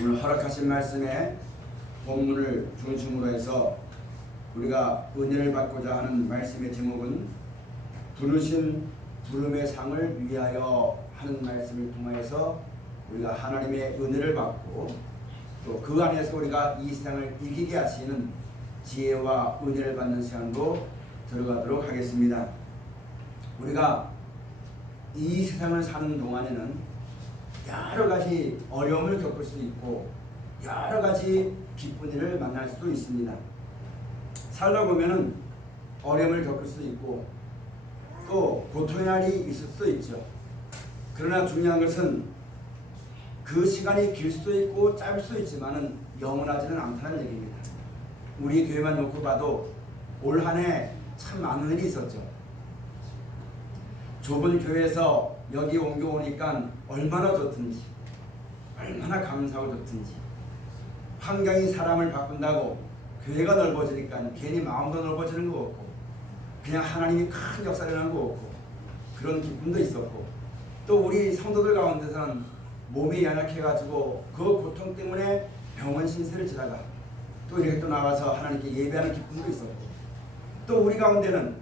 오늘 허락하신 말씀에 본문을 중심으로 해서 우리가 은혜를 받고자 하는 말씀의 제목은 부르신 부름의 상을 위하여 하는 말씀을 통하여서 우리가 하나님의 은혜를 받고 또 그 안에서 우리가 이 세상을 이기게 하시는 지혜와 은혜를 받는 시간도 들어가도록 하겠습니다. 우리가 이 세상을 사는 동안에는 여러 가지 어려움을 겪을 수 있고 여러 가지 기쁜 일을 만날 수도 있습니다. 살다 보면은 어려움을 겪을 수 있고 또 고통의 날이 있을 수도 있죠. 그러나 중요한 것은 그 시간이 길 수도 있고 짧을 수도 있지만은 영원하지는 않다는 얘기입니다. 우리 교회만 놓고 봐도 올 한 해 참 많은 일이 있었죠. 좁은 교회에서 여기 옮겨오니까 얼마나 좋든지, 얼마나 감사하고 좋든지, 환경이 사람을 바꾼다고 교회가 넓어지니까 괜히 마음도 넓어지는 거 없고 그냥 하나님이 큰 역사를 하는 거 없고 그런 기쁨도 있었고, 또 우리 성도들 가운데서는 몸이 연약해가지고 그 고통 때문에 병원 신세를 지다가 또 이렇게 또 나와서 하나님께 예배하는 기쁨도 있었고, 또 우리 가운데는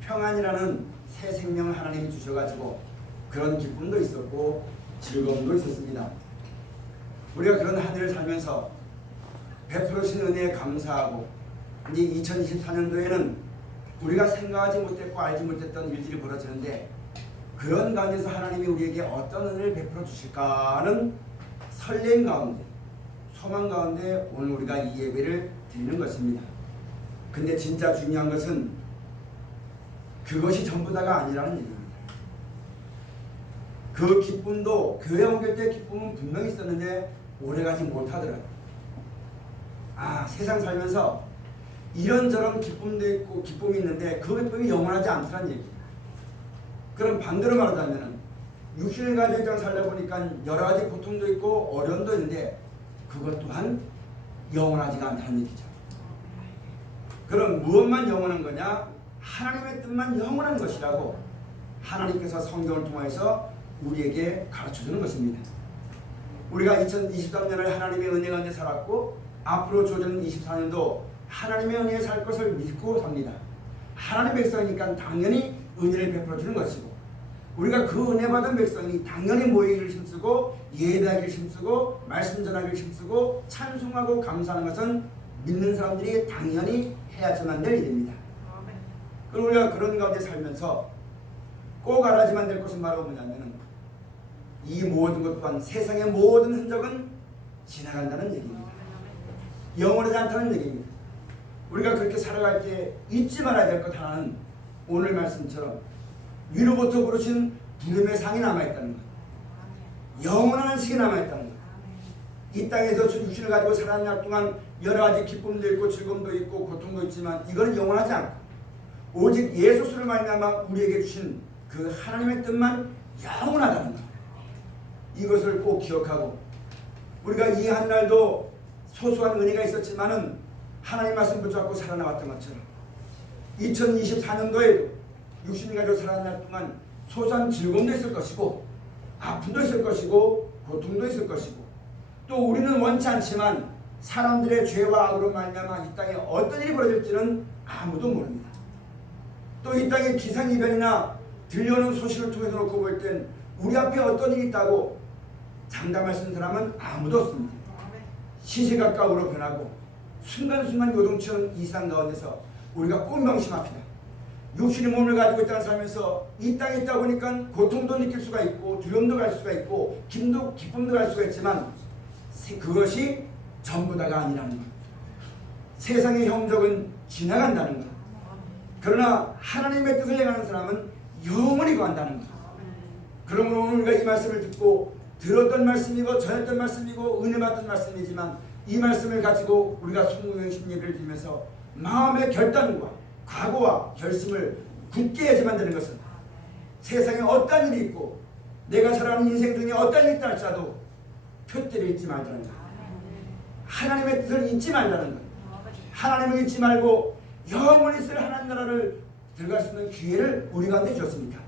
평안이라는 새 생명을 하나님이 주셔가지고 그런 기쁨도 있었고 즐거움도 있었습니다. 우리가 그런 한 해를 살면서 베풀으신 은혜에 감사하고, 이제 2024년도에는 우리가 생각하지 못했고 알지 못했던 일들이 벌어지는데 그런 가운데서 하나님이 우리에게 어떤 은혜를 베풀어 주실까 하는 설렘 가운데, 소망 가운데 오늘 우리가 이 예배를 드리는 것입니다. 근데 진짜 중요한 것은 그것이 전부 다가 아니라는 얘기입니다. 그 기쁨도 교회 옮길 때 기쁨은 분명히 있었는데 오래가지 못하더라고요. 세상 살면서 이런저런 기쁨도 있고 기쁨이 있는데 그 기쁨이 영원하지 않다는 얘기예요. 그럼 반대로 말하자면 육신을 가지고 이 땅 살다 보니까 여러 가지 고통도 있고 어려움도 있는데 그것 또한 영원하지가 않다는 얘기죠. 그럼 무엇만 영원한 거냐? 하나님의 뜻만 영원한 것이라고 하나님께서 성경을 통해서 우리에게 가르쳐주는 것입니다. 우리가 2023년을 하나님의 은혜 가운데 살았고 앞으로 주어지는 24년도 하나님의 은혜에 살 것을 믿고 삽니다. 하나님의 백성이니까 당연히 은혜를 베풀어 주는 것이고, 우리가 그 은혜 받은 백성이 당연히 모이기를 힘쓰고 예배하기를 힘쓰고 말씀 전하기를 힘쓰고 찬송하고 감사하는 것은 믿는 사람들이 당연히 해야지만 될 일입니다. 그리고 우리가 그런 가운데 살면서 꼭 알아야지만 될 것은 바로 뭐냐면은 이 모든 것 또한 세상의 모든 흔적은 지나간다는 얘기입니다. 영원하지 않다는 얘기입니다. 우리가 그렇게 살아갈 때 잊지 말아야 될 것 하나는 오늘 말씀처럼 위로부터 부르신 부름의 상이 남아있다는 것, 영원한 식이 남아있다는 것. 이 땅에서 육신을 가지고 살아가는 날 동안 여러 가지 기쁨도 있고 즐거움도 있고 고통도 있지만 이거는 영원하지 않고 오직 예수를 말미암아 우리에게 주신 그 하나님의 뜻만 영원하다는 것, 이것을 꼭 기억하고 우리가 이 한 날도 소소한 은혜가 있었지만은 하나님 말씀 붙잡고 살아나왔던 것처럼 2024년도에도 육신을 가지고 살아가는 날 동안 소소한 즐거움도 있을 것이고 아픔도 있을 것이고 고통도 있을 것이고, 또 우리는 원치 않지만 사람들의 죄와 악으로 말미암아 이 땅에 어떤 일이 벌어질지는 아무도 모릅니다. 또 이 땅의 기상이변이나 들려오는 소식을 통해서 놓고 볼 땐 우리 앞에 어떤 일이 있다고 장담할 수 있는 사람은 아무도 없습니다. 시시각각으로 변하고 순간순간 요동치는 이 세상 가운데서 우리가 꼭 명심합시다. 육신의 몸을 가지고 이 땅을 살면서 이 땅에 있다 보니까 고통도 느낄 수가 있고 두려움도 갈 수가 있고 기쁨도 갈 수가 있지만 그것이 전부 다가 아니라는 것. 세상의 형적은 지나간다는 것. 그러나 하나님의 뜻을 행하는 사람은 영원히 거한다는 것. 그러므로 오늘 우리가 이 말씀을 듣고 들었던 말씀이고 전했던 말씀이고 은혜 받던 말씀이지만 이 말씀을 가지고 우리가 성공행신 예배를 드리면서 마음의 결단과 각오와 결심을 굳게 해야지만 되는 것은 세상에 어떤 일이 있고 내가 살아가는 인생 중에 어떤 일이 있다 할지라도 표대를 잊지 말자는 것, 하나님의 뜻을 잊지 말자는 것, 하나님을 잊지 말고 영원히 쓸 하나님 나라를 들어갈 수 있는 기회를 우리 가운데 주셨습니다.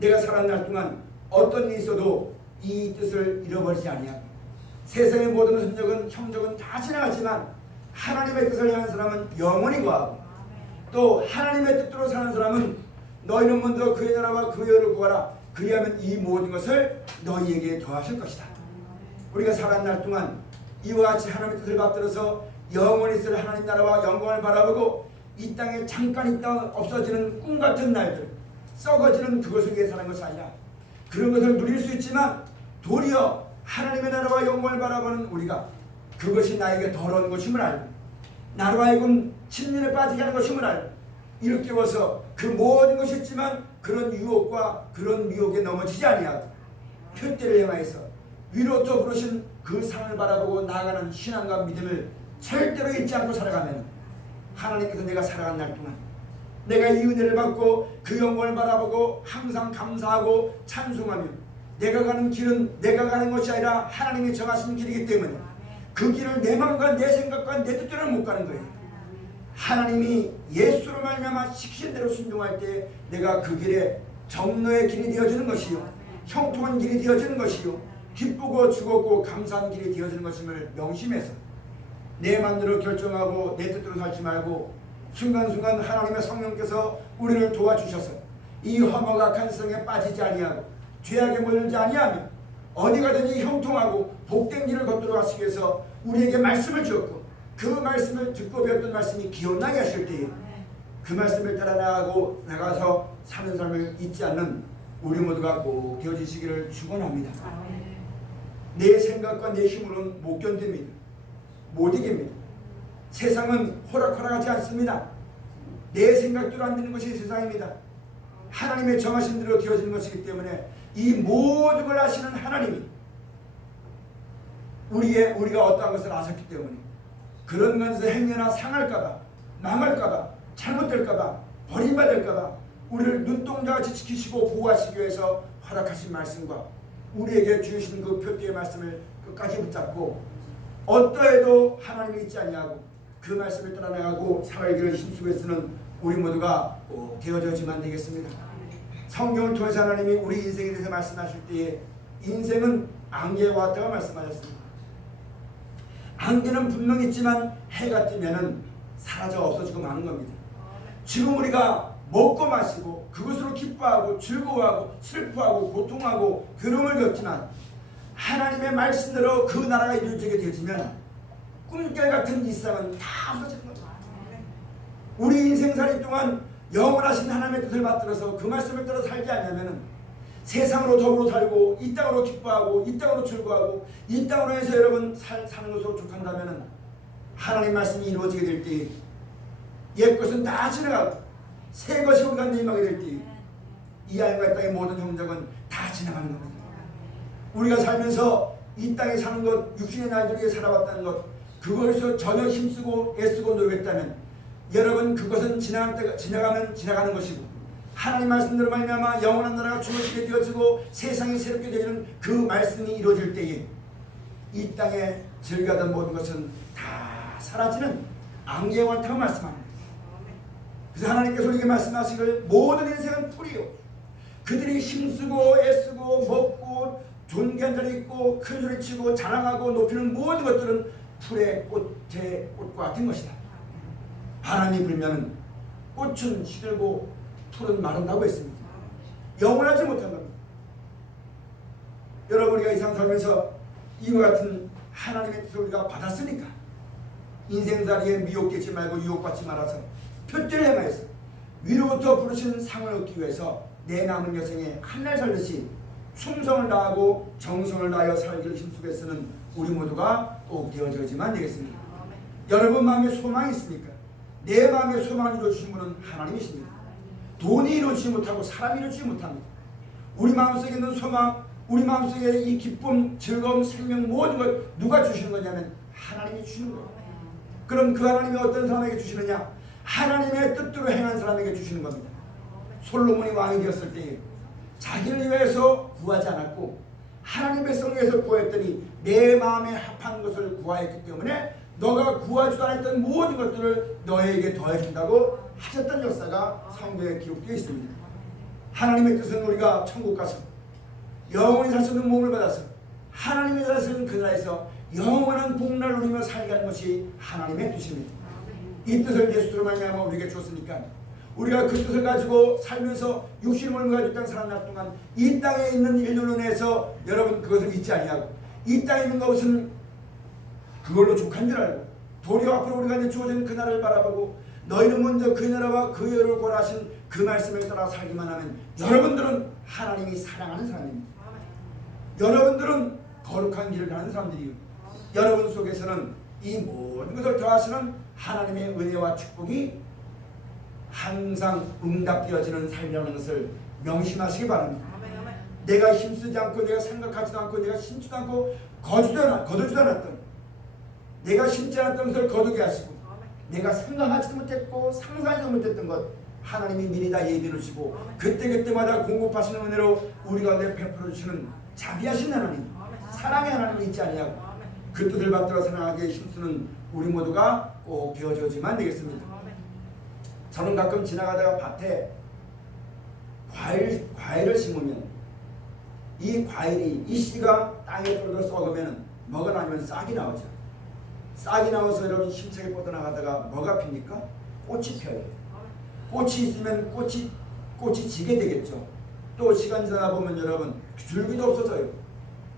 내가 살아가는 날 동안 어떤 일이 있어도 이 뜻을 잃어버리지 아니하고 세상의 모든 흔적은 형적은 다 지나갔지만 하나님의 뜻을 향한 사람은 영원히 거하고 또 하나님의 뜻대로 사는 사람은 너희는 먼저 그의 나라와 그의 의를 구하라. 그리하면 이 모든 것을 너희에게 더하실 것이다. 우리가 살아간 날 동안 이와 같이 하나님의 뜻을 받들어서 영원히 있을 하나님 나라와 영광을 바라보고 이 땅에 잠깐 있다가 없어지는 꿈같은 날들, 썩어지는 그것을 위해 사는 것이 아니라 그런 것을 누릴 수 있지만 도리어 하나님의 나라와 영광을 바라보는 우리가 그것이 나에게 더러운 것임을 알고 나로 하여금 침륜에 빠지게 하는 것임을 알고 이를 깨워서 그 모든 것이 있지만 그런 유혹과 그런 미혹에 넘어지지 아니하고 표대를 향하여서 위로부터 부르신 그 상을 바라보고 나아가는 신앙과 믿음을 절대로 잊지 않고 살아가면 하나님께서 내가 살아간 날 동안 내가 이 은혜를 받고 그 영광을 바라보고 항상 감사하고 찬송하며 내가 가는 길은 내가 가는 것이 아니라 하나님이 정하신 길이기 때문에 그 길을 내 마음과 내 생각과 내 뜻대로는 못 가는 거예요. 하나님이 예수로 말미암아 시키신 대로 순종할 때 내가 그 길에 정로의 길이 되어지는 것이요 형통한 길이 되어지는 것이요 기쁘고 즐겁고 감사한 길이 되어지는 것임을 명심해서 내 마음대로 결정하고 내 뜻대로 살지 말고 순간순간 하나님의 성령께서 우리를 도와주셔서 이 험하고 악한 세상에 빠지지 아니하고 죄악에 몰리지 아니하며 어디 가든지 형통하고 복된 길을 걷도록 하시기 위해서 우리에게 말씀을 주었고 그 말씀을 듣고 배웠던 말씀이 기억나게 하실 때에 그 말씀을 따라 나가서 사는 삶을 잊지 않는 우리 모두가 꼭 되어지시기를 축원합니다. 내 생각과 내 힘으로는 못 견딥니다. 못 이깁니다. 세상은 호락호락하지 않습니다. 내 생각대로 안 되는 것이 세상입니다. 하나님의 정하신 대로 되어지는 것이기 때문에 이 모든 걸 아시는 하나님이 우리가 어떠한 것을 아셨기 때문에 그런 것에서 행여나 상할까봐 망할까봐 잘못될까봐 버림받을까봐 우리를 눈동자같이 지키시고 보호하시기 위해서 허락하신 말씀과 우리에게 주신 그 표대의 말씀을 끝까지 붙잡고 어떠해도 하나님을 잊지 아니하고 그 말씀을 따라 나가고 살아가기를 힘쓰고 쓰는 우리 모두가 꼭 되어져야지만 되겠습니다. 성경을 통해서 하나님이 우리 인생에 대해서 말씀하실 때에 인생은 안개와 같다고 말씀하셨습니다. 안개는 분명히 있지만 해가 뜨면은 사라져 없어지고 마는 겁니다. 지금 우리가 먹고 마시고 그것으로 기뻐하고 즐거워하고 슬퍼하고 고통하고 괴로움을 겪지만 하나님의 말씀대로 그 나라가 이루어지게 되어지면 꿈결 같은 이 세상은 다 없어지는 겁니다. 우리 인생살이 동안 영원하신 하나님의 뜻을 받들어서 그 말씀을 따라 살지 않냐면 세상으로 더불어 살고 이 땅으로 기뻐하고 이 땅으로 즐거워하고 이 땅으로 해서 여러분 사는 것으로 족한다면 하나님 말씀이 이루어지게 될 때 옛것은 다 지나가고 새 것이 우리가 임하게 될 때 이 하늘과 땅의 모든 형적은 다 지나가는 겁니다. 우리가 살면서 이 땅에 사는 것 육신의 날들 위해 살아왔다는 것 그것에서 전혀 힘쓰고 애쓰고 노력했다면 여러분 그것은 지나가면 지나가는 것이고 하나님 말씀대로 말미암아 영원한 나라가 주어지게 되어지고 세상이 새롭게 되는 그 말씀이 이루어질 때에 이 땅에 즐겨하던 모든 것은 다 사라지는 안개와 같다고 말씀합니다. 그래서 하나님께서 우리에게 말씀하시기를 모든 인생은 풀이요 그들이 힘쓰고 애쓰고 먹고 존귀한 자리 있고 큰 소리치고 자랑하고 높이는 모든 것들은 풀의 꽃과 같은 것이다. 바람이 불면 꽃은 시들고 풀은 마른다고 했습니다. 영원하지 못한 겁니다. 여러분 우리가 이 세상 살면서 이와 같은 하나님의 뜻을 우리가 받았으니까 인생살이에 미혹되지 말고 유혹받지 말아서 표대를 행하여서 위로부터 부르신 상을 얻기 위해서 내 남은 여생에 한날 살듯이 충성을 다하고 정성을 다하여 살기를 힘쓰게 쓰는 우리 모두가 꼭 되어져야지만 되겠습니다. 여러분 마음에 소망이 있습니까? 내 마음에 소망을 이루어주신 분은 하나님이십니다. 돈이 이루어지지 못하고 사람이 이루어지지 못합니다. 우리 마음속에 있는 소망, 우리 마음속에 이 기쁨, 즐거움, 생명 모든 걸 누가 주시는 거냐면 하나님이 주시는 거예요. 그럼 그 하나님이 어떤 사람에게 주시느냐? 하나님의 뜻대로 행한 사람에게 주시는 겁니다. 솔로몬이 왕이 되었을 때 자기를 위해서 구하지 않았고 하나님의 성을 위해서 구했더니 내 마음에 합한 것을 구하였기 때문에 너가 구하지도 않았던 모든 것들을 너에게 더해준다고 하셨던 역사가 성경에 기록되어 있습니다. 하나님의 뜻은 우리가 천국 가서 영원히 살 수 있는 몸을 받아서 하나님의 나라에서는 그 나라에서 영원한 복락을 누리며 살게 하는 것이 하나님의 뜻입니다. 이 뜻을 예수로 말미암아 우리에게 줬으니까 우리가 그 뜻을 가지고 살면서 육신을 가지고 있던 사람 동안 이 땅에 있는 일들로 내서 여러분 그것을 잊지 아니하고 이 땅에 있는 것은 그걸로 족한 줄 알고 도리어 앞으로 우리가 이제 주어진 그 날을 바라보고 너희는 먼저 그 나라와 그 의를 구하신 그 말씀을 따라 살기만 하면 여러분들은 하나님이 사랑하는 사람입니다. 여러분들은 거룩한 길을 가는 사람들이요. 여러분 속에서는 이 모든 것을 더하시는 하나님의 은혜와 축복이 항상 응답되어지는 삶이라는 것을 명심하시기 바랍니다. 내가 힘쓰지 않고 내가 생각하지도 않고 내가 심지도 않고 거두지도 않았던 내가 심지 않았던 것을 거두게 하시고 내가 생각하지도 못했고 상상하지도 못했던 것 하나님이 미리 다 예비해 놓으시고 그때그때마다 공급하시는 은혜로 우리 가운데 베풀어 주시는 자비하신 하나님 사랑의 하나님이 있지 아니하고 그 뜻을 받들어 사랑하기에 힘쓰는 우리 모두가 꼭 되어져야지만 되겠습니다. 저는 가끔 지나가다가 밭에 과일을 심으면 이 과일이 이 씨가 땅에 떨어져 썩으면 뭐가 나면 싹이 나오죠. 싹이 나와서 여러분 힘차게 뻗어나가다가 뭐가 핍니까? 꽃이 펴요. 꽃이 있으면 꽃이 지게 되겠죠. 또 시간 지나다 보면 여러분 줄기도 없어져요.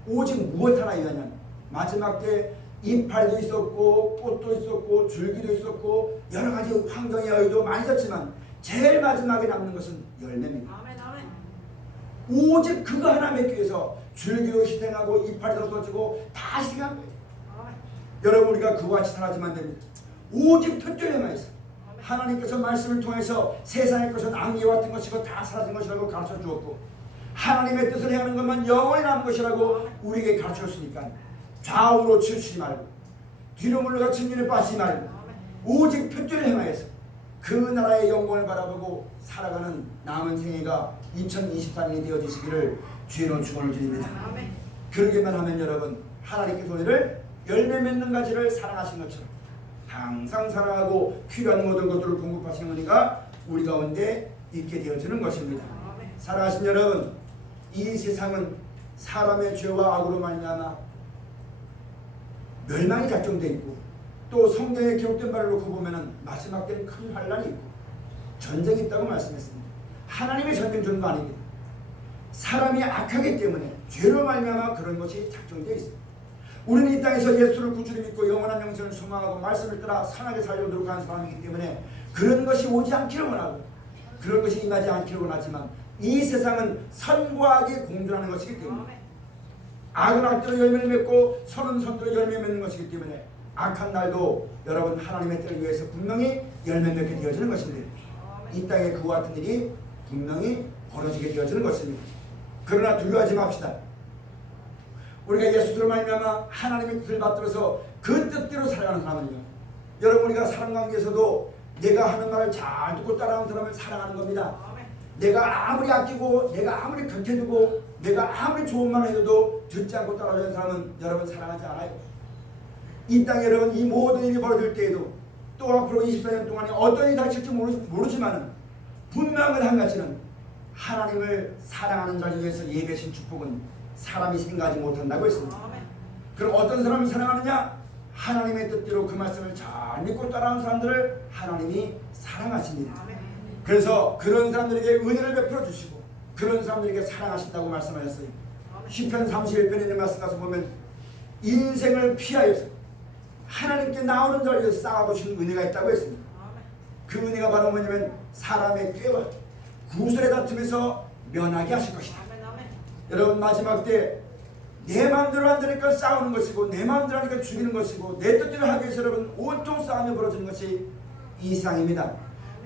오직 무엇 하나 있느냐 마지막 때 이파리도 있었고 꽃도 있었고 줄기도 있었고 여러 가지 환경의 여유도 많이 있었지만 제일 마지막에 남는 것은 열매입니다. 오직 그거 하나 맺기 위해서 줄기도 희생하고 이파리도 없어지고 다 희생한 거예요. 여러분 우리가 그와 같이 살아야지만 됩니다. 오직 특별히만 있어. 하나님께서 말씀을 통해서 세상의 것은 악미와 같은 것이고 다 사라진 것이라고 가르쳐 주었고 하나님의 뜻을 행하는 것만 영원히 남은 것이라고 우리에게 가르쳐 줬으니까 좌우로 치우치지 말고 뒤로 물러가 측면에 빠지지 말고 오직 표대를 행하여서 그 나라의 영광을 바라보고 살아가는 남은 생애가 2024년이 되어지시기를 주의로 축원을 드립니다. 그러기만 하면 여러분 하나님께서 우리를 열매 맺는 가지를 사랑하신 것처럼 항상 사랑하고 필요한 모든 것들을 공급하시는 은혜가 우리 가운데 있게 되어지는 것입니다. 사랑하신 여러분, 이 세상은 사람의 죄와 악으로 말미암아 멸망이 작정되어 있고 또 성경에 기록된 바를 놓고 보면 마지막 때는 큰 환란이 있고 전쟁이 있다고 말씀했습니다. 하나님의 전쟁전도 아닙니다. 사람이 악하기 때문에 죄로 말미암아 그런 것이 작정되어 있습니다. 우리는 이 땅에서 예수를 구주로 믿고 영원한 영생을 소망하고 말씀을 따라 선하게 살려도록 하는 사람이기 때문에 그런 것이 오지 않기를 원하고 그런 것이 임하지 않기를 원하지만 이 세상은 선과 악이 공존하는 것이기 때문에 악은 악대로 열매를 맺고 선은 선대로 열매 맺는 것이기 때문에 악한 날도 여러분 하나님의 때를 위해서 분명히 열매 맺게 되어지는 것입니다. 이 땅에 그와 같은 일이 분명히 벌어지게 되어지는 것입니다. 그러나 두려워하지 맙시다. 우리가 예수를 말미암아 하나님의 뜻을 받들어서 그 뜻대로 살아가는 사람은요. 여러분 우리가 사람 관계에서도 내가 하는 말을 잘 듣고 따라하는 사람을 사랑하는 겁니다. 내가 아무리 아끼고 내가 아무리 곁에두고 내가 아무리 좋은 말을 해도 듣지 않고 따라오는 사람은 여러분 사랑하지 않아요. 이 땅에 여러분 이 모든 일이 벌어질 때에도 또 앞으로 24년 동안에 어떤 일이 닥칠지 모르지만 분명한 한 가지는 하나님을 사랑하는 자를 위해서 예배신 축복은 사람이 생각하지 못한다고 했습니다. 그럼 어떤 사람을 사랑하느냐? 하나님의 뜻대로 그 말씀을 잘 믿고 따라하는 사람들을 하나님이 사랑하십니다. 그래서 그런 사람들에게 은혜를 베풀어 주시고 그런 사람들에게 사랑하신다고 말씀하셨어요. 시편 31편에 있는 말씀 가서 보면 인생을 피하여서 하나님께 나오는 자를 위해서 쌓아두신 은혜가 있다고 했습니다. 그 은혜가 바로 뭐냐면 사람의 꾀와 구설의 다툼에서 면하게 하실 것이다. 여러분 마지막 때 내 마음대로 안 되니까 싸우는 것이고 내 마음대로 하니까 죽이는 것이고 내 뜻대로 하기 위해서 여러분 온통 싸움이 벌어지는 것이 이 세상입니다.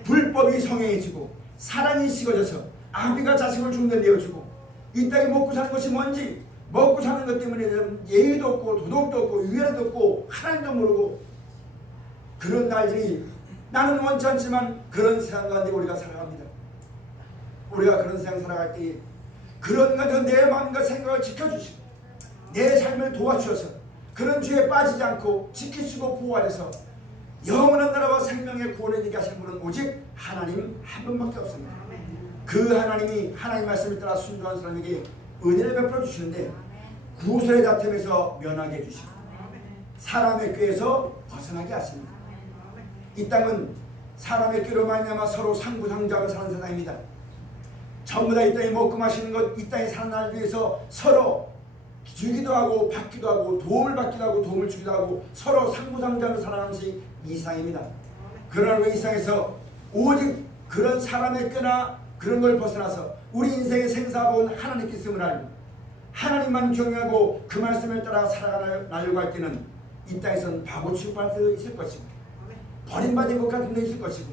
불법이 성행해지고 사랑이 식어져서 아비가 자식을 죽는 내어주고 이 땅에 먹고 사는 것이 뭔지 먹고 사는 것 때문에 예의도 없고 도덕도 없고 위안도 없고 하나님도 모르고 그런 날들이 나는 원치 않지만 그런 세상 가운데 우리가 살아갑니다. 우리가 그런 세상 살아갈 때 그런 가운데 내 마음과 생각을 지켜주시고 내 삶을 도와주셔서 그런 죄에 빠지지 않고 지키시고 보호하셔서 영원한 나라와 생명의 구원을 이루게 하시는 분은 오직 하나님 한 분밖에 없습니다. 그 하나님이 하나님 말씀을 따라 순종한 사람에게 은혜를 베풀어 주시는데 구설의 다툼에서 면하게 해주시고 사람의 꾀에서 벗어나게 하십니다. 이 땅은 사람의 꾀로 말미암아 서로 상부상조하며 사는 세상입니다. 전부 다 이 땅에 먹고 마시는 것, 이 땅에 사는 날 위해서 서로 주기도 하고 받기도 하고 도움을 받기도 하고 도움을 주기도 하고 서로 상부상조하며 살아가는 것이 이상입니다. 그러나 그 이상에서 오직 그런 사람의 꾀나 그런 걸 벗어나서 우리 인생의 생사본 하나님께 있음을 알고 하나님만 경외하고 그 말씀을 따라 살아가려고 할 때는 이 땅에서는 바보 취급할 수도 있을 것이고 버림받은 것 같은 데 있을 것이고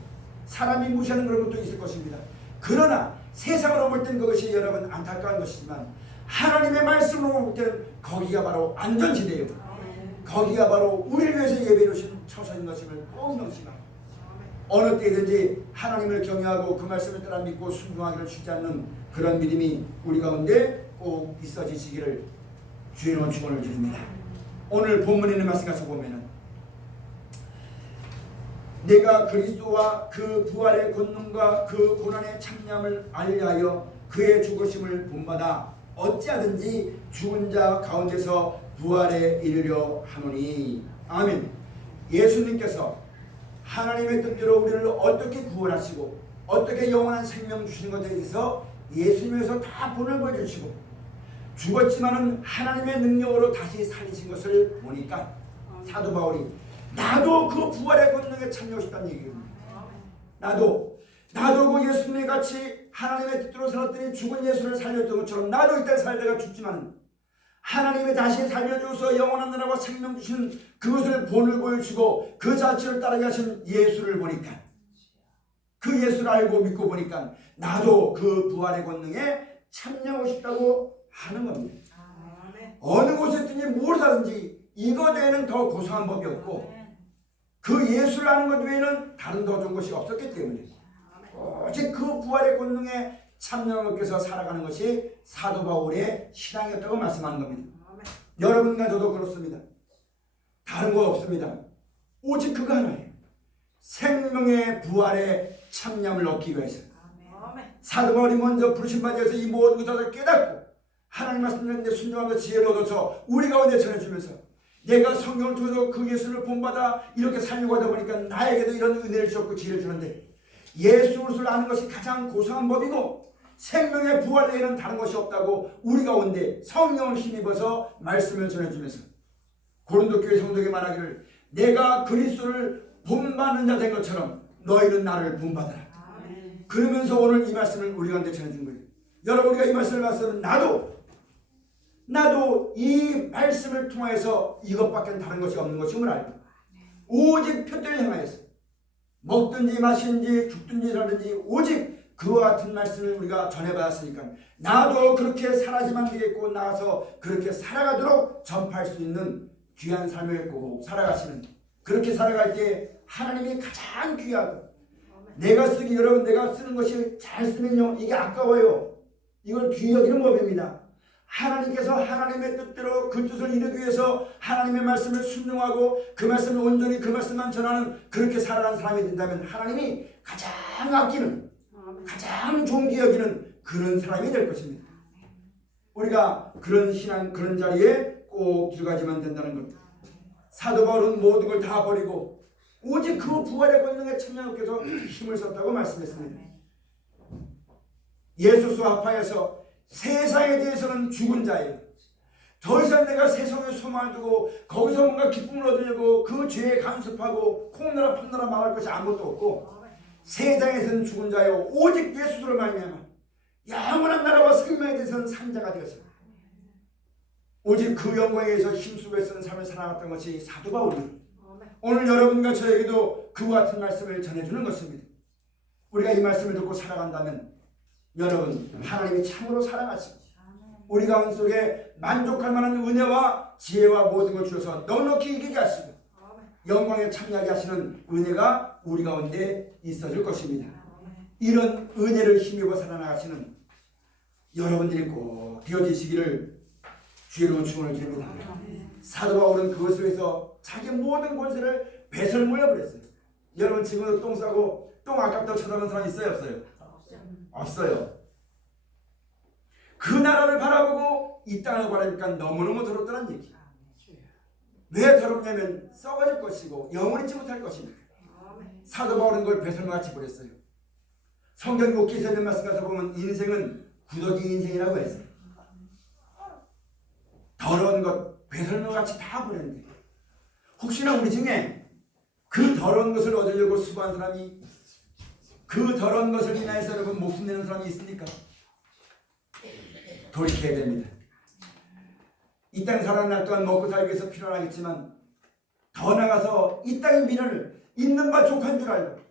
사람이 무시하는 그런 것도 있을 것입니다. 그러나 세상으로 볼 때는 그것이 여러분 안타까운 것이지만 하나님의 말씀으로 볼 때는 거기가 바로 안전지대요. 거기가 바로 우리를 위해서 예배해 놓으신 처소인 것임을 꼭 명심하고 어느 때든지 하나님을 경외하고 그 말씀을 따라 믿고 순종하기를 쉬지 않는 그런 믿음이 우리 가운데 꼭 있어지시기를 주의 이름으로 축원을 드립니다. 오늘 본문에 있는 말씀 가서 보면은 내가 그리스도와 그 부활의 권능과 그 고난의 참념을 알리하여 그의 죽으심을 본받아 어찌하든지 죽은 자 가운데서 부활에 이르려 하노니. 아멘. 예수님께서 하나님의 뜻대로 우리를 어떻게 구원하시고 어떻게 영원한 생명 주시는 것에 대해서 예수님에서 다 본을 보여주시고 죽었지만은 하나님의 능력으로 다시 살리신 것을 보니까 사도 바울이 나도 그 부활의 권능에 참여하고 싶다는 얘기입니다. 나도 그 예수님 같이 하나님의 뜻대로 살았더니 죽은 예수를 살렸던 것처럼 나도 이때 살다가 죽지만 하나님이 다시 살려주어서 영원한 나라와 생명 주신 그것을 본을 보여주고 그 자체를 따르게 하신 예수를 보니까 그 예수를 알고 믿고 보니까 나도 그 부활의 권능에 참여하고 싶다고 하는 겁니다. 어느 곳에 있든지 뭘 하든지 이거 외에는 더 고상한 법이 없고 그 예수를 아는 것 외에는 다른 더 좋은 것이 없었기 때문에 오직 그 부활의 권능에 참여하기 위해서 살아가는 것이 사도 바울의 신앙이었다고 말씀하는 겁니다. 여러분과 저도 그렇습니다. 다른 거 없습니다. 오직 그거 하나예요. 생명의 부활에 참여함을 얻기 위해서 사도 바울이 먼저 부르신 바에 대해서 이 모든 것을 깨닫고 하나님 말씀에 순종하며 지혜를 얻어서 우리 가운데 전해주면서 내가 성경을 통해서 그 예수를 본받아 이렇게 살려고 하다 보니까 나에게도 이런 은혜를 주었고 지혜를 주는데 예수 그리스도를 아는 것이 가장 고상한 법이고 생명의 부활 외에는 다른 것이 없다고 우리 가운데 성령을 힘입어서 말씀을 전해주면서 고린도 교회 성도에게 말하기를 내가 그리스도를 본받는 자 된 것처럼 너희는 나를 본받아라. 그러면서 오늘 이 말씀을 우리 가운데 전해준 거예요. 여러분 우리가 이 말씀을 봤으면 나도 이 말씀을 통해서 이것밖에 다른 것이 없는 것임을 알고 오직 표대를 향하여서 먹든지 마시든지 죽든지 살든지 오직 그와 같은 말씀을 우리가 전해받았으니까 나도 그렇게 살아야지만 되겠고 나가서 그렇게 살아가도록 전파할 수 있는 귀한 삶을 꼭 살아가시는 그렇게 살아갈 때 하나님이 가장 귀하고 내가 쓰는 것이 잘 쓰면요 이게 아까워요. 이걸 귀히 여기는 법입니다. 하나님께서 하나님의 뜻대로 그 뜻을 이루기 위해서 하나님의 말씀을 순종하고 그 말씀을 온전히 그 말씀만 전하는 그렇게 살아가는 사람이 된다면 하나님이 가장 아끼는 가장 존귀 여기는 그런 사람이 될 것입니다. 우리가 그런 신앙 그런 자리에 꼭 들어가지만 된다는 것. 사도 바울은 모든 걸 다 버리고 오직 그 부활의 권능에 참여하기 위해서 힘을 썼다고 말씀했습니다. 예수 수합하여서 세상에 대해서는 죽은 자예요. 더 이상 내가 세상에 소망을 두고 거기서 뭔가 기쁨을 얻으려고 그 죄에 간섭하고 콩나라 팥나라 망할 것이 아무것도 없고 세상에서는 죽은 자요 오직 예수를 말미암아 영원한 나라와 생명에 대해서는 산자가 되었습니다. 오직 그 영광에 의해서 힘쓰고 쓰는 삶을 살아갔던 것이 사도 바울이에요. 오늘 여러분과 저에게도 그와 같은 말씀을 전해주는 것입니다. 우리가 이 말씀을 듣고 살아간다면 여러분 하나님이 참으로 사랑하시고 우리 가운데 속에 만족할 만한 은혜와 지혜와 모든 걸 주셔서 넉넉히 이기게 하시고 영광에 참여하게 하시는 은혜가 우리 가운데 있어질 것입니다. 이런 은혜를 힘입어 살아나가시는 여러분들이 꼭 되어지시기를 주의 이름으로 축원을 드립니다. 사도 바울은 그것을 위해서 자기 모든 권세를 배설물려 버렸어요. 여러분 지금도 똥 싸고 똥 아깝다고 쳐다보는 사람 있어요 없어요? 없어요. 그 나라를 바라보고 이 땅을 바라니까 너무너무 더럽다는 얘기. 왜 더럽냐면 썩어질 것이고 영원히 있지 못할 것입니다. 사도 바울은 그걸 배설물같이 버렸어요. 성경 욕기에서 있는 말씀 가서 보면 인생은 구더기 인생이라고 했어요. 더러운 것 배설물같이 다 버렸는데 혹시나 우리 중에 그 더러운 것을 얻으려고 수고한 사람이, 그 더러운 것을 인하여서 여러분 목숨 내는 사람이 있습니까? 돌이켜야 됩니다. 이 땅 사는 날 동안 먹고 살기 위해서 필요하겠지만 더 나아가서 이 땅의 미련을 있는 바 족한 줄 알고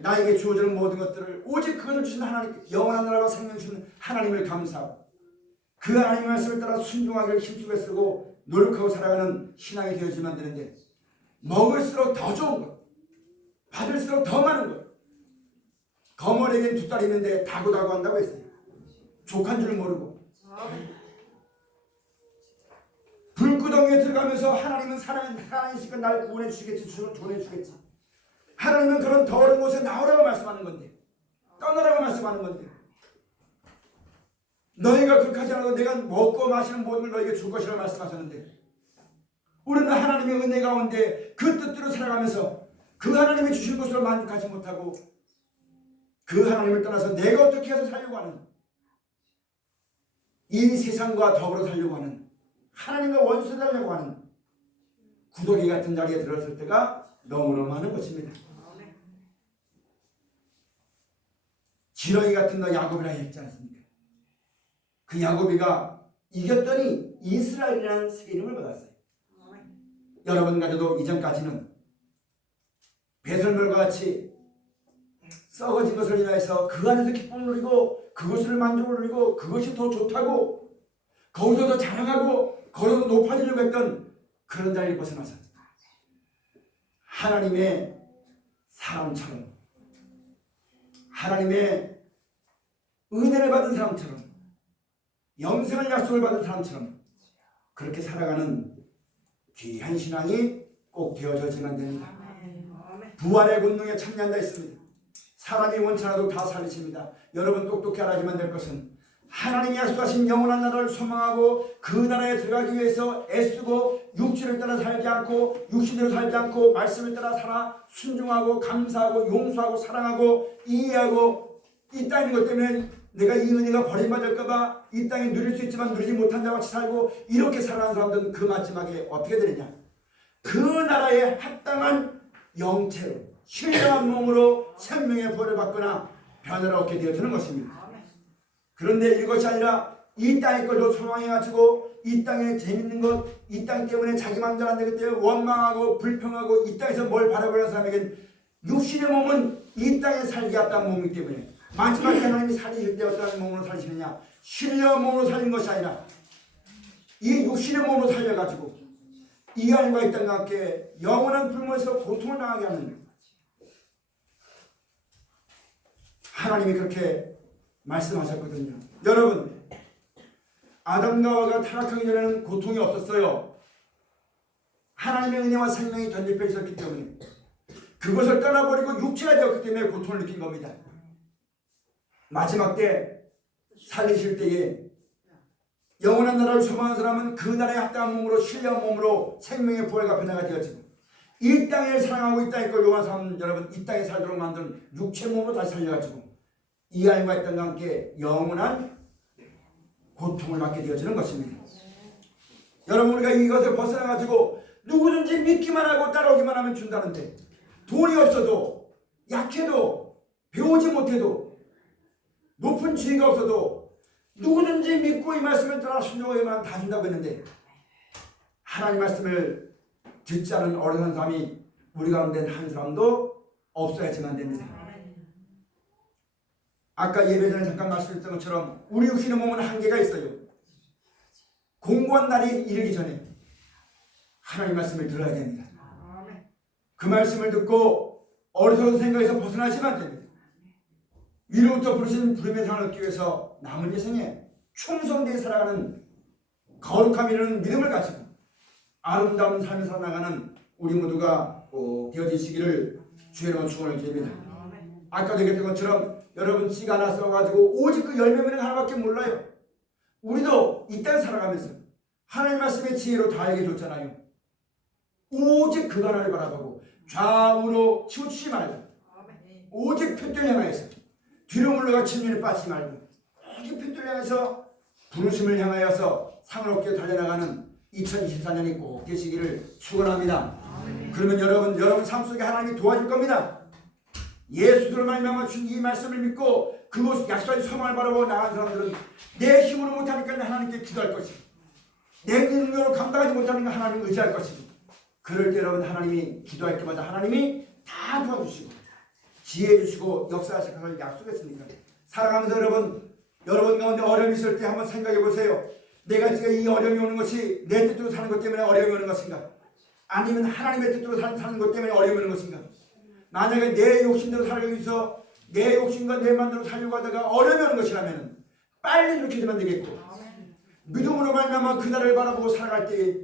나에게 주어지는 모든 것들을 오직 그것을 주신 하나님께, 영원한 나라와 생명 주신 하나님을 감사하고 그 하나님의 말씀을 따라 순종하기를 힘쓰고 쓰고 노력하고 살아가는 신앙이 되어지면 되는데, 먹을수록 더 좋은 것, 받을수록 더 많은 것. 거머리에겐 두 딸이 있는데 다구다구 한다고 했어요. 족한 줄 모르고 불구덩이에 들어가면서 하나님은 살아계시니까 날 구원해 주시겠지, 조언해 주겠지. 하나님은 그런 더러운 곳에 나오라고 말씀하는 건데, 떠나라고 말씀하는 건데, 너희가 그렇게 않아도 내가 먹고 마시는 모든 걸 너희에게 줄 것이라고 말씀하셨는데, 우리는 하나님의 은혜 가운데 그 뜻대로 살아가면서 그 하나님이 주신 것으로 만족하지 못하고 그 하나님을 떠나서 내가 어떻게 해서 살려고 하는, 이 세상과 더불어 살려고 하는, 하나님과 원수 되려고 하는 구더기 같은 자리에 들었을 때가 너무너무 많은 것입니다. 지렁이 같은 너 야곱이라 했지 않습니까? 그 야곱이가 이겼더니 이스라엘이라는 새 이름을 받았어요. 여러분 가져도 이전까지는 배설물과 같이 썩어진 것을 인하여서 그 안에서 기쁨을 누리고 그것을 만족을 누리고 그것이 더 좋다고 거기서 더 자랑하고 거기서 더 높아지려고 했던 그런 자리를 벗어나서 하나님의 사람처럼, 하나님의 은혜를 받은 사람처럼, 영생을 약속을 받은 사람처럼 그렇게 살아가는 귀한 신앙이 꼭 되어져야만 됩니다. 부활의 권능에 참여한다 했습니다. 사람이 원천하도 다 살리십니다. 여러분 똑똑히 알아야만 될 것은 하나님이 약속하신 영원한 나라를 소망하고 그 나라에 들어가기 위해서 애쓰고 육신을 따라 살지 않고 육신대로 살지 않고 말씀을 따라 살아 순종하고 감사하고 용서하고 사랑하고 이해하고 이 땅인 것 때문에 내가 이 은혜가 버림받을까봐 이 땅에 누릴 수 있지만 누리지 못한 자와 같이 살고 이렇게 살아가는 사람들은 그 마지막에 어떻게 되느냐, 그 나라에 합당한 영체로 신령한 몸으로 생명의 벌을 받거나 변화를 얻게 되어지는 것입니다. 그런데 이것이 아니라 이 땅의 것을 소망해가지고 이 땅에 재밌는 것, 이 땅 때문에 자기 마음대로 안 되기 때문에 원망하고 불평하고 이 땅에서 뭘 바라보는 사람에겐 육신의 몸은 이 땅에 살기 합당한 몸이기 때문에 마지막에 하나님이 살리실 때 어떤 몸으로 살리시느냐, 신령한 몸으로 살린 것이 아니라 이 육신의 몸으로 살려가지고 이 하나님과 이 땅과 함께 영원한 불문에서 고통을 당하게 하는, 하나님이 그렇게 말씀하셨거든요. 여러분, 아담과 하와가 타락하기 전에는 고통이 없었어요. 하나님의 은혜와 생명이 던집혀 있었기 때문에, 그것을 떠나버리고 육체가 되었기 때문에 고통을 느낀 겁니다. 마지막 때 살리실 때에 영원한 나라를 소망하는 사람은 그 나라에 합당한 몸으로 신령한 몸으로 생명의 부활과 변화가 되어지고, 이 땅을 사랑하고 이 땅의 걸 요구하는 사람은 여러분 이 땅에 살도록 만든 육체 몸으로 다시 살려가지고 이 하나님과 이 땅과 함께 영원한 고통을 받게 되어지는 것입니다. 여러분, 우리가 이것을 벗어나가지고 누구든지 믿기만 하고 따라오기만 하면 준다는데, 돈이 없어도 약해도 배우지 못해도 높은 지위가 없어도 누구든지 믿고 이 말씀을 따라 순종하기만 다 준다고 했는데, 하나님 말씀을 듣지 않은 어리석은 사람이 우리 가운데 한 사람도 없어야지만 됩니다. 아까 예배 전에 잠깐 말씀드렸던 것처럼 우리 육신의 몸은 한계가 있어요. 공고한 날이 이르기 전에 하나님 말씀을 들어야 됩니다. 그 말씀을 듣고 어리석은 생각에서 벗어나시면 됩니다. 위로부터 부르신 부름의 상을 얻기 위해서 남은 인생에 충성되게 살아가는 거룩함 이루는 믿음을 가지고 아름다운 삶을 살아나가는 우리 모두가 꼭 되어지시기를 주의 이름으로 축원을 드립니다. 아까도 얘기했던 것처럼 여러분 씨 하나 써가지고 오직 그 열매는 하나밖에 몰라요. 우리도 이 땅 살아가면서 하나님 말씀의 지혜로 다 알게 줬잖아요. 오직 그 하나를 바라보고 좌우로 치우치지 말고 오직 표를 향하여서 뒤로 물러가 침륜에 빠지지 말고 오직 표를 향해서 부르심을 향하여서 상을 얻게 달려나가는 2024년이 꼭 되시기를 축원합니다. 그러면 여러분 삶 속에 하나님이 도와줄 겁니다. 예수로 말미암아 주신 이 말씀을 믿고 그곳 약속의 소망을 바라보고 나간 사람들은 내 힘으로 못하니까 하나님께 기도할 것이고 내 능력으로 감당하지 못하니까 하나님을 의지할 것이고 그럴 때 여러분 하나님이 기도할 때마다 하나님이 다 도와주시고 지혜 주시고 역사하실 것을 약속했으니까 살아가면서 여러분 가운데 어려움이 있을 때 한번 생각해 보세요. 내가 지금 이 어려움이 오는 것이 내 뜻대로 사는 것 때문에 어려움이 오는 것인가? 아니면 하나님의 뜻대로 사는 것 때문에 어려움이 오는 것인가? 만약에 내 욕심대로 살기 위해서 내 욕심과 내 마음대로 살려고 하다가 어려움이 오는 것이라면 빨리 이렇게 되면 되겠고 믿음으로 말미암아 그날을 바라보고 살아갈 때에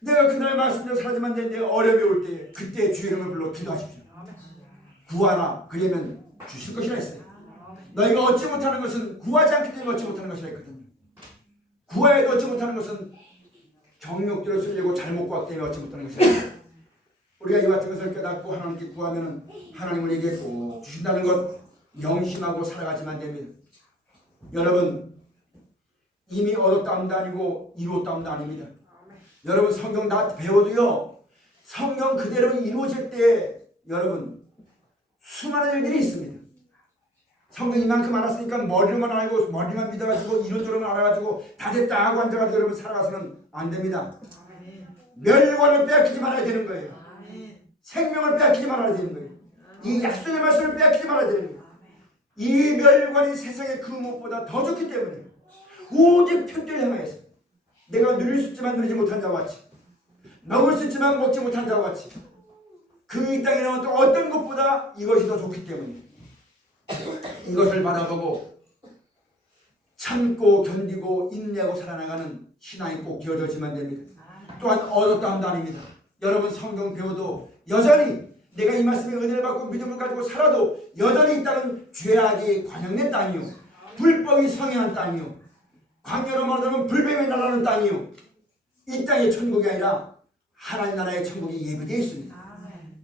내가 그날 말씀대로 살지만 내 어려움이 올 때에 그때 주의 이름을 불러 기도하십시오. 구하라 그러면 주실 것이라 했어요. 너희가 얻지 못하는 것은 구하지 않기 때문에 얻지 못하는 것이라 했거든요. 구하여도 얻지 못하는 것은 경력대로 쓰려고 잘못 구하기 때문에 얻지 못하는 것이라. 우리가 이 같은 것을 깨닫고 하나님께 구하면 하나님은 우리에게 꼭 주신다는 것 명심하고 살아가지만 됩니다. 여러분 이미 얻었다함도 아니고 이루었다함도 아닙니다. 여러분 성경 다 배워도요 성경 그대로 이루어질 때 여러분 수많은 일들이 있습니다. 성경 이만큼 알았으니까 머리로만 알고 머리만 믿어가지고 이런저런 알아가지고 다 됐다 하고 앉아가지고 여러분 살아가서는 안 됩니다. 멸관을 빼앗기지 말아야 되는 거예요. 생명을 빼앗기지 말아야 되는 거예요. 이 약속의 말씀을 빼앗기지 말아야 되는 거예요. 이 멸관이 세상의 그 무엇보다 더 좋기 때문에 오직 편들을 향하여서 내가 누릴 수 있지만 누리지 못한 자와 같이 먹을 수 있지만 먹지 못한 자와 같이 그 이 땅에 나온 어떤 것보다 이것이 더 좋기 때문에 이것을 바라보고 참고 견디고 인내하고 살아나가는 신앙이 꼭 되어져지만 됩니다. 또한 얻었다함도 아닙니다. 여러분 성경 배워도 여전히 내가 이 말씀의 은혜를 받고 믿음을 가지고 살아도 여전히 이 땅은 죄악이 관영된 땅이요 불법이 성행한 땅이요 광야로 말하자면 불뱀의 나라는 땅이요 이 땅의 천국이 아니라 하나님 나라의 천국이 예비되어 있습니다.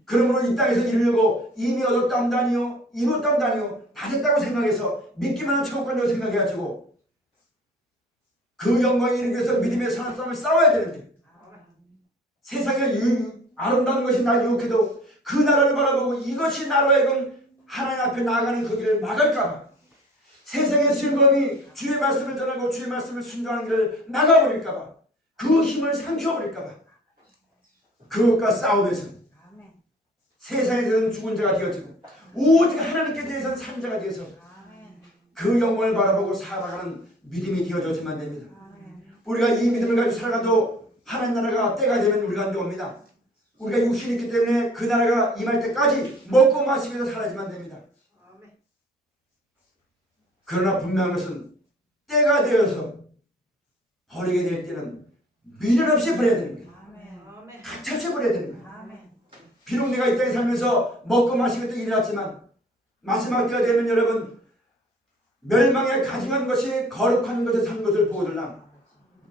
그러므로 이 땅에서 이루려고 이미 얻었다함도 아니요 이뤘다함도 아니요 다 됐다고 생각해서 믿기만 한 천국 간다고 생각해가지고 그 영광에 이르기 위해서 믿음의 산업싸움을 싸워야 되는데 세상에 아름다운 것이 날 유혹해도 그 나라를 바라보고 이것이 나로 하여금 하나님 앞에 나아가는 그 길을 막을까봐 세상의 즐거움이 주의 말씀을 전하고 주의 말씀을 순종하는 길을 막아버릴까봐 그 힘을 삼켜버릴까봐 그것과 싸우면서 세상에서는 죽은 자가 되어지고 오직 하나님께 대해서는 산 자가 되어서 그 영광을 바라보고 살아가는 믿음이 되어져지만 됩니다. 우리가 이 믿음을 가지고 살아가도 하나님 나라가 때가 되면 우리가 안 옵니다. 우리가 육신이 있기 때문에 그 나라가 임할 때까지 먹고 마시면서 살아야지만 됩니다. 그러나 분명한 것은 때가 되어서 버리게 될 때는 미련 없이 버려야 됩니다. 가차없이 버려야 됩니다. 비록 내가 이 땅에 살면서 먹고 마시겠다 일해왔지만 마지막 때가 되면 여러분 멸망에 가증한 것이 거룩한 것에 산 것을 보거들랑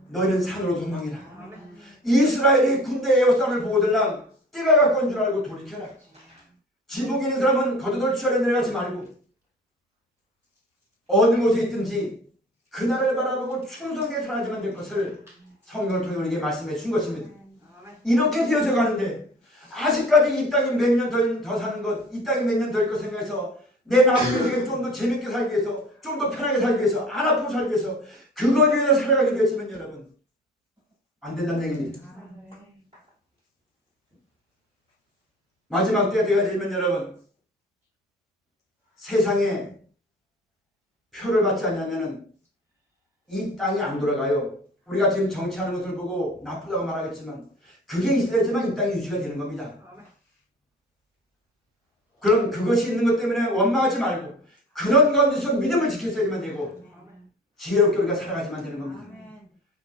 너희는 산으로 도망이라. 이스라엘이 군대의 에워싸움을 보거들랑 때가 가까운 줄 알고 돌이켜라. 지붕에 있는 사람은 겉옷을 취하려 내려가지 말고 어느 곳에 있든지 그 나라를 바라보고 충성하게 살아야지만 될 것을 성경을 통해 우리에게 말씀해 준 것입니다. 이렇게 되어져 가는데 아직까지 이 땅에 몇 년 더 사는 것, 이 땅에 몇 년 더 있고 생각해서 내 남은 인생에 좀 더 재밌게 살기 위해서, 좀 더 편하게 살기 위해서, 안 아프고 살기 위해서 그걸 위해서 살아가게 되었지만 여러분 안 된다는 얘기입니다. 마지막 때가 되어지면 여러분 세상에 표를 받지 않냐면 이 땅이 안 돌아가요. 우리가 지금 정치하는 것을 보고 나쁘다고 말하겠지만 그게 있어야지만 이 땅이 유지가 되는 겁니다. 그럼 그것이 있는 것 때문에 원망하지 말고 그런 가운데서 믿음을 지켰어야만 되고 지혜롭게 우리가 살아가지만 되는 겁니다.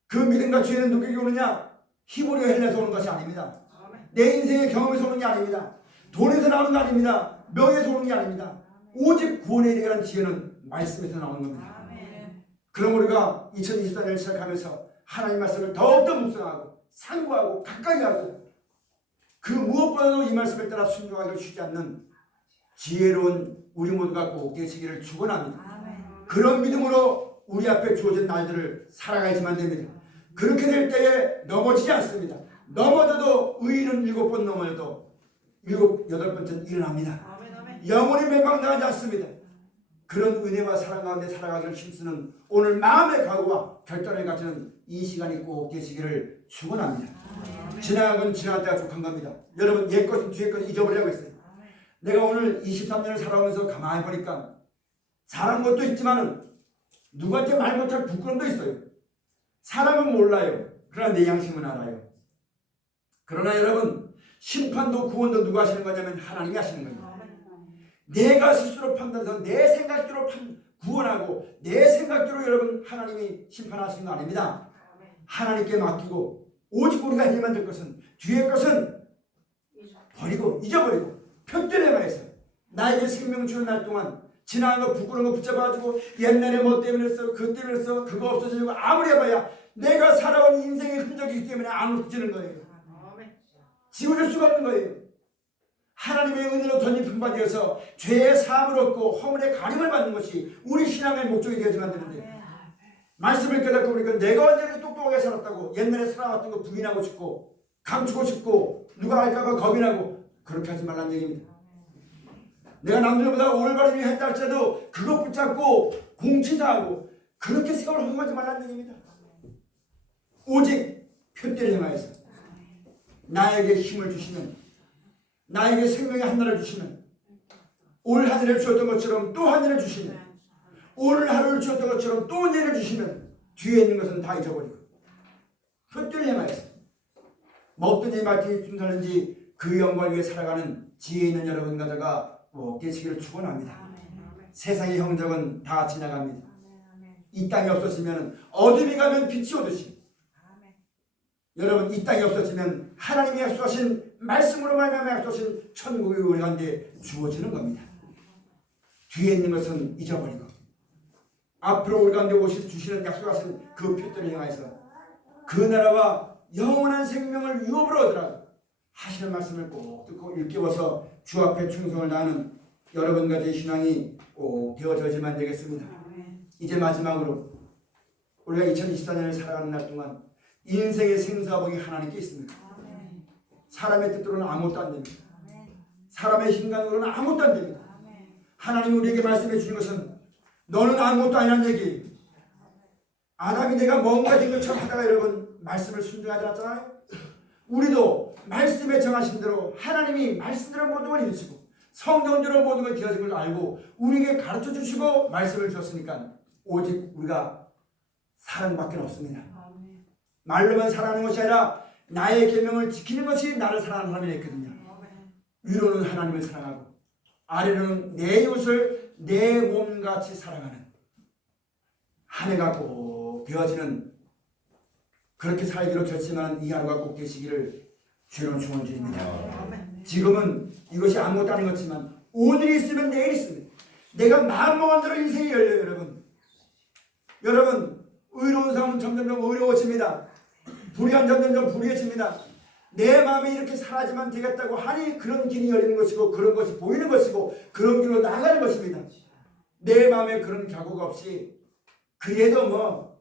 그 믿음과 지혜는 누구에게 오느냐? 히브리어 헬라에서 오는 것이 아닙니다. 내 인생의 경험에서 오는 게 아닙니다. 돈에서 나오는 게 아닙니다. 명예에서 오는 게 아닙니다. 오직 구원에 대한 지혜는 말씀에서 나오는 겁니다. 그럼 우리가 2024년을 시작하면서 하나님 말씀을 더욱더 묵상하고 상고하고 가까이 하고 그 무엇보다도 이 말씀에 따라 순종하기를 쉬지 않는 지혜로운 우리 모두가 꼭 되시기를 축원합니다. 그런 믿음으로 우리 앞에 주어진 날들을 살아가야지만 됩니다. 그렇게 될 때에 넘어지지 않습니다. 넘어져도 의인은 7번 넘어져도 8번째는 일어납니다. 영원히 멸망당하지 않습니다. 그런 은혜와 사랑 가운데 살아가기를 힘쓰는 오늘 마음의 각오와 결단을 가지는 이 시간이 꼭 되시기를 축원합니다. 지나간 건 지나갈 때가 족한 겁니다. 여러분 옛 것은 뒤에 것은 잊어버리라고 했어요. 내가 오늘 23년을 살아오면서 가만히 보니까 잘한 것도 있지만 누구한테 말 못할 부끄럼도 있어요. 사람은 몰라요. 그러나 내 양심은 알아요. 그러나 여러분 심판도 구원도 누가 하시는 거냐면 하나님이 하시는 겁니다. 내가 스스로 판단해서 내 생각대로 구원하고 내 생각대로 여러분 하나님이 심판하시는 거 아닙니다. 하나님께 맡기고 오직 우리가 해야만 될 것은 뒤의 것은 버리고 잊어버리고 편들에만 해서 나에게 생명 주는 날 동안 지나간 거 부끄러운 거 붙잡아가지고 옛날에 뭐 때문에 했어 그 때문에 했어 그거 없어지고 아무리 해봐야 내가 살아온 인생의 흔적이기 때문에 안 없어지는 거예요. 지워질 수가 없는 거예요. 하나님의 은혜로 덧입힌 바 되어서 죄의 사함을 얻고 허물의 가림을 받는 것이 우리 신앙의 목적이 되어야지만 되는데 말씀을 깨닫고 보니까 내가 언제 이렇게 똑똑하게 살았다고 옛날에 살아왔던 거 부인하고 싶고 감추고 싶고 누가 알까봐 겁이 나고 그렇게 하지 말라는 얘기입니다. 내가 남들보다 올바른 일을 했다 할지라도 그것 붙잡고 공치사하고 그렇게 생각을 허용하지 말라는 얘기입니다. 오직 표대를 행하여서 나에게 힘을 주시면 나에게 생명의 한나를 주시면 올 한 해를 주었던 것처럼 또 한 해를 주시면 오늘 하루를 주었던 것처럼 또 내일을 주시면 뒤에 있는 것은 다 잊어버리고 표대를 행하여서 먹든지 말든지 춤사는지 그 영광을 위해 살아가는 지혜 있는 여러분 가다가 되시기를 축원합니다. 세상의 형적은 다 지나갑니다. 이 땅이 없어지면 어둠이 가면 빛이 오듯이 여러분 이 땅이 없어지면 하나님이 약속하신 말씀으로 말미암아 약속하신 천국이 우리 가운데 주어지는 겁니다. 뒤에 있는 것은 잊어버리고 앞으로 우리 가운데 주시는 약속하신 그 표대를 향해서 그 나라와 영원한 생명을 유업으로 얻으라 하시는 말씀을 꼭 듣고 일깨워서 주 앞에 충성을 다하는 여러분과 제 신앙이 꼭 되어져야지만 되겠습니다. 이제 마지막으로 우리가 2024년을 살아가는 날 동안 인생의 생사복이 하나님께 있습니다. 사람의 뜻대로는 아무것도 안 됩니다. 사람의 힘간으로는 아무것도 안 됩니다. 하나님 우리에게 말씀해 주신 것은 너는 아무것도 아니라는 얘기. 아담이 내가 뭔가 된 것처럼 하다가 여러분 말씀을 순종하지 않았잖아요. 우리도 말씀에 정하신 대로 하나님이 말씀대로 모든 걸 이루시고 성경대로 모든 걸 되어진 걸 알고 우리에게 가르쳐 주시고 말씀을 주셨으니까 오직 우리가 사랑밖에 없습니다. 말로만 사랑하는 것이 아니라 나의 계명을 지키는 것이 나를 사랑하는 사람이 있거든요. 위로는 하나님을 사랑하고 아래로는 내 이웃을 내 몸같이 사랑하는 한 해가 꼭 되어지는 그렇게 살기로 결심한 이 하루가 꼭 되시기를 주는 축원드립니다. 지금은 이것이 아무것도 아닌 것지만 오늘이 있으면 내일이 있습니다. 내가 마음먹은 대로 인생이 열려요. 여러분 의로운 삶은 점점점 어려워집니다. 불의한 점점점 불의해집니다. 내 마음이 이렇게 살아야지만 되겠다고 하니 그런 길이 열리는 것이고 그런 것이 보이는 것이고 그런 길로 나가는 것입니다. 내 마음에 그런 각오가 없이 그래도 뭐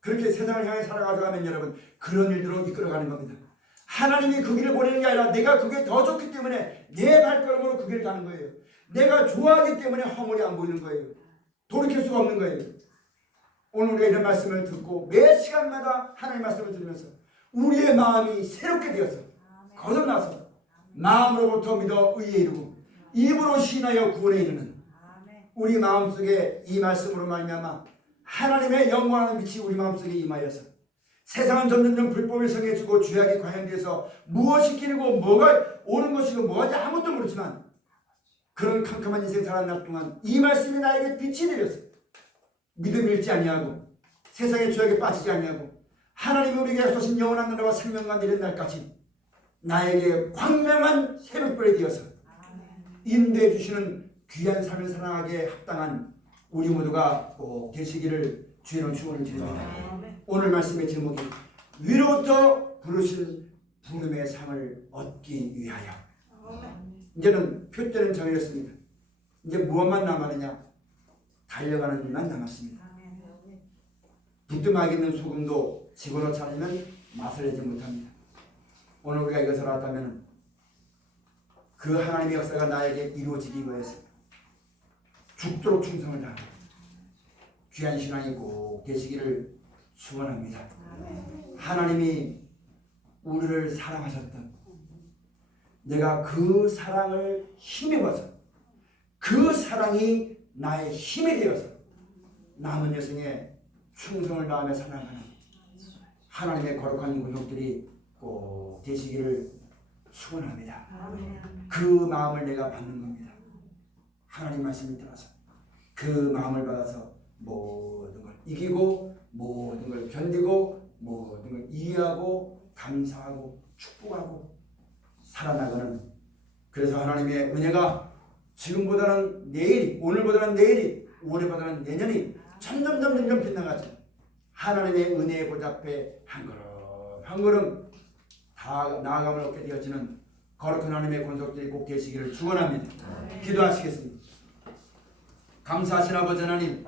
그렇게 세상을 향해 살아가지고 하면 여러분 그런 일들로 이끌어가는 겁니다. 하나님이 그 길을 보내는 게 아니라 내가 그게 더 좋기 때문에 내 발걸음으로 그 길을 가는 거예요. 내가 좋아하기 때문에 허물이 안 보이는 거예요. 돌이킬 수가 없는 거예요. 오늘 우리가 이런 말씀을 듣고 매 시간마다 하나님의 말씀을 들으면서 우리의 마음이 새롭게 되어서 거듭나서 마음으로부터 믿어 의에 이르고 입으로 신하여 구원에 이르는 우리 마음속에 이 말씀으로 말미암아 하나님의 영광하는 빛이 우리 마음속에 임하여서 세상은 점점점 불법을 성해주고 죄악이 과잉돼서 무엇이 길고 뭐가 옳은 것이고 뭐가 아무것도 모르지만 그런 캄캄한 인생 살아가는 날 동안 이 말씀이 나에게 빛이 되어서 믿음 잃지 아니하고 세상의 죄악에 빠지지 아니하고 하나님이 우리에게 약속하신 영원한 나라와 생명과 내린 날까지 나에게 광명한 새벽별이 되어서 인도해 주시는 귀한 삶을 살아가기에 합당한 우리 모두가 꼭 되시기를 주의로 축원을 드립니다. 오늘 말씀의 제목이 위로부터 부르신 부름의 상을 얻기 위하여. 이제는 표대는 정해졌습니다. 이제 무엇만 남았느냐? 달려가는 일만 남았습니다. 부뚜막에 있는 소금도 집어넣지 않으면 맛을 내지 못합니다. 오늘 우리가 이것을 알았다면 그 하나님의 역사가 나에게 이루어지기 위해서 죽도록 충성을 다하고 귀한 신앙이 꼭 되시기를 축원합니다. 하나님이 우리를 사랑하셨던 내가 그 사랑을 힘입어서 그 사랑이 나의 힘이 되어서 남은 여생에 충성을 다하며 살아가는 하나님의 거룩한 군속들이 꼭 되시기를 축원합니다. 그 마음을 내가 받는 겁니다. 하나님 말씀을 들어서 그 마음을 받아서 모든 걸 이기고 모든 걸 견디고 모든 걸 이해하고 감사하고 축복하고 살아나가는, 그래서 하나님의 은혜가 지금보다는 내일이, 오늘보다는 내일이, 올해보다는 내년이 점점 빛나가지 하나님의 은혜의 보좌 앞에 한 걸음 한 걸음 다 나아감을 얻게 되어지는 거룩한 하나님의 권속들이 꼭 되시기를 축원합니다. 기도하시겠습니다. 감사하신 아버지 하나님,